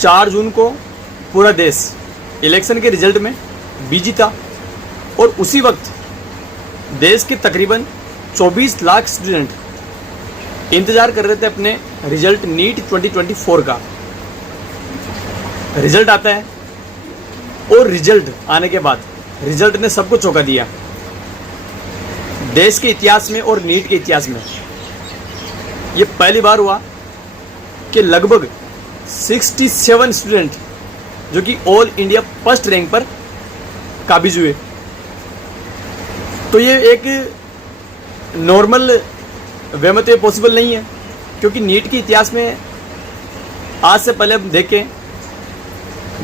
4 जून को पूरा देश इलेक्शन के रिजल्ट में बिजी था और उसी वक्त देश के तकरीबन 24 लाख स्टूडेंट इंतज़ार कर रहे थे अपने रिजल्ट नीट 2024 का। रिजल्ट आता है और रिजल्ट आने के बाद रिजल्ट ने सबको चौंका दिया। देश के इतिहास में और नीट के इतिहास में ये पहली बार हुआ कि लगभग 67 स्टूडेंट जो कि ऑल इंडिया फर्स्ट रैंक पर काबिज हुए। तो ये एक नॉर्मल वे में तो ये पॉसिबल नहीं है, क्योंकि नीट के इतिहास में आज से पहले हम देखें,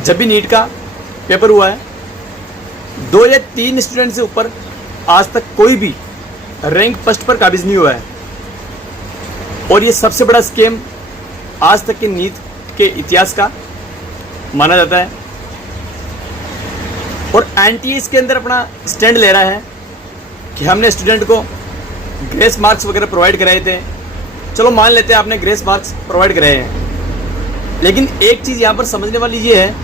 जब भी नीट का पेपर हुआ है 2 या 3 स्टूडेंट से ऊपर आज तक कोई भी रैंक फर्स्ट पर काबिज नहीं हुआ है। और ये सबसे बड़ा स्कैम आज तक के नीट के इतिहास का माना जाता है। और एनटीए इसके अंदर अपना स्टैंड ले रहा है कि हमने स्टूडेंट को ग्रेस मार्क्स वगैरह प्रोवाइड कराए थे। चलो मान लेते हैं आपने ग्रेस मार्क्स प्रोवाइड कराए हैं, लेकिन एक चीज़ यहाँ पर समझने वाली ये है,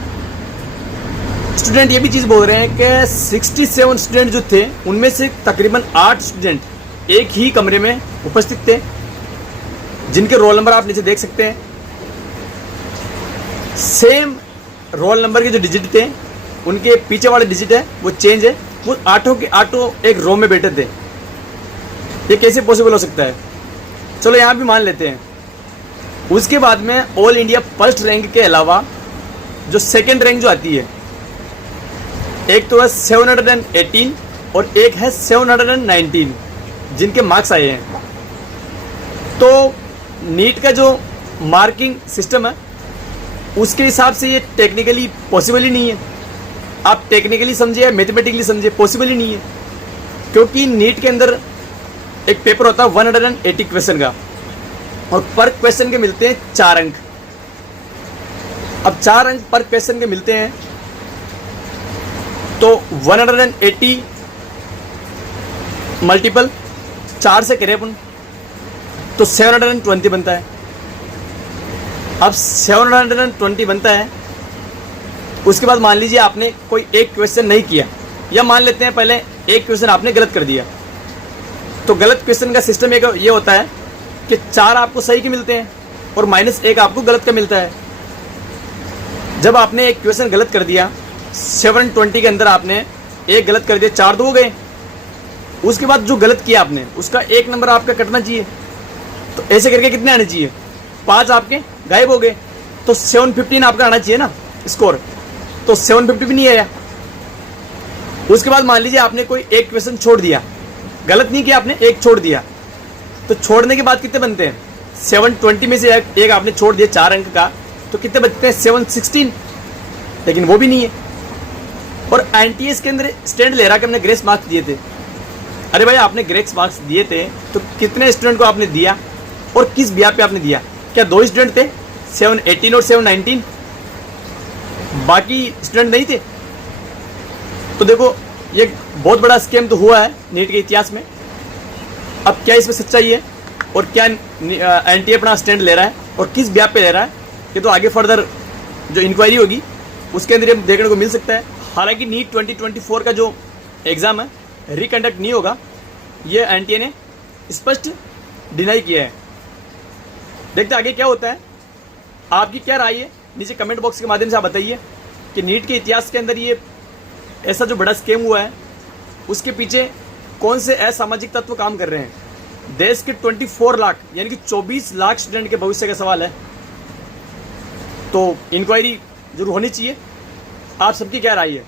स्टूडेंट ये भी चीज़ बोल रहे हैं कि 67 स्टूडेंट जो थे उनमें से तकरीबन 8 स्टूडेंट एक ही कमरे में उपस्थित थे, जिनके रोल नंबर आप नीचे देख सकते हैं। सेम रोल नंबर के जो डिजिट थे उनके पीछे वाले डिजिट है वो चेंज है, वो 8 के 8 एक रो में बैठे थे। ये कैसे पॉसिबल हो सकता है? चलो यहाँ भी मान लेते हैं। उसके बाद में ऑल इंडिया फर्स्ट रैंक के अलावा जो सेकंड रैंक जो आती है, एक तो है 718 और एक है 719 जिनके मार्क्स आए हैं। तो नीट का जो मार्किंग सिस्टम है उसके हिसाब से ये टेक्निकली पॉसिबल ही नहीं है। आप टेक्निकली समझिए या मैथमेटिकली समझिए, पॉसिबल ही नहीं है, क्योंकि नीट के अंदर एक पेपर होता है 180 क्वेश्चन का और पर क्वेश्चन के मिलते हैं 4 अंक। अब 4 अंक पर क्वेश्चन के मिलते हैं तो 180 मल्टीपल 4 से करें अपन तो 720 बनता है। अब 720 बनता है, उसके बाद मान लीजिए आपने कोई एक क्वेश्चन नहीं किया, या मान लेते हैं पहले एक क्वेश्चन आपने गलत कर दिया। तो गलत क्वेश्चन का सिस्टम एक ये होता है कि 4 आपको सही के मिलते हैं और -1 आपको गलत का मिलता है। जब आपने एक क्वेश्चन गलत कर दिया 720 के अंदर आपने एक गलत कर दिया, 4 तो हो गए। उसके बाद जो गलत किया आपने उसका 1 नंबर आपका कटना चाहिए। तो ऐसे करके कितने आने चाहिए? 5 आपके गायब हो गए, तो 715 आपका आना चाहिए ना स्कोर। तो 750 भी नहीं आया। उसके बाद मान लीजिए आपने कोई एक क्वेश्चन छोड़ दिया, गलत नहीं किया आपने, एक छोड़ दिया। तो छोड़ने के बाद कितने बनते हैं? 720 में से एक आपने छोड़ दिया 4 अंक का, तो कितने बचते हैं? 716। लेकिन वो भी नहीं है। और एनटीएस के अंदर स्टैंड ले रहा कि हमने ग्रेस मार्क्स दिए थे। अरे भाई, आपने ग्रेस मार्क्स दिए थे तो कितने स्टूडेंट को आपने दिया और किस ब्याह पे आपने दिया? क्या 2 स्टूडेंट थे, 718 और 719? बाकी स्टूडेंट नहीं थे? तो देखो, ये बहुत बड़ा स्कैम तो हुआ है नीट के इतिहास में। अब क्या इसमें सच्चाई है और क्या एनटीए अपना स्टैंड ले रहा है और किस ब्याह पे ले रहा है, ये तो आगे फर्दर जो इंक्वायरी होगी उसके अंदर हम देखने को मिल सकता है। हालांकि नीट 2024 का जो एग्ज़ाम है रिकंडक्ट नहीं होगा, ये एनटीए ने स्पष्ट डिनाई किया है। देखते आगे क्या होता है। आपकी क्या राय है नीचे कमेंट बॉक्स के माध्यम से आप बताइए कि नीट के इतिहास के अंदर ये ऐसा जो बड़ा स्कैम हुआ है उसके पीछे कौन से असामाजिक तत्व काम कर रहे हैं। देश के 24 लाख यानी कि 24 लाख स्टूडेंट के भविष्य का सवाल है, तो इंक्वायरी जरूर होनी चाहिए। आप सबकी क्या राय है?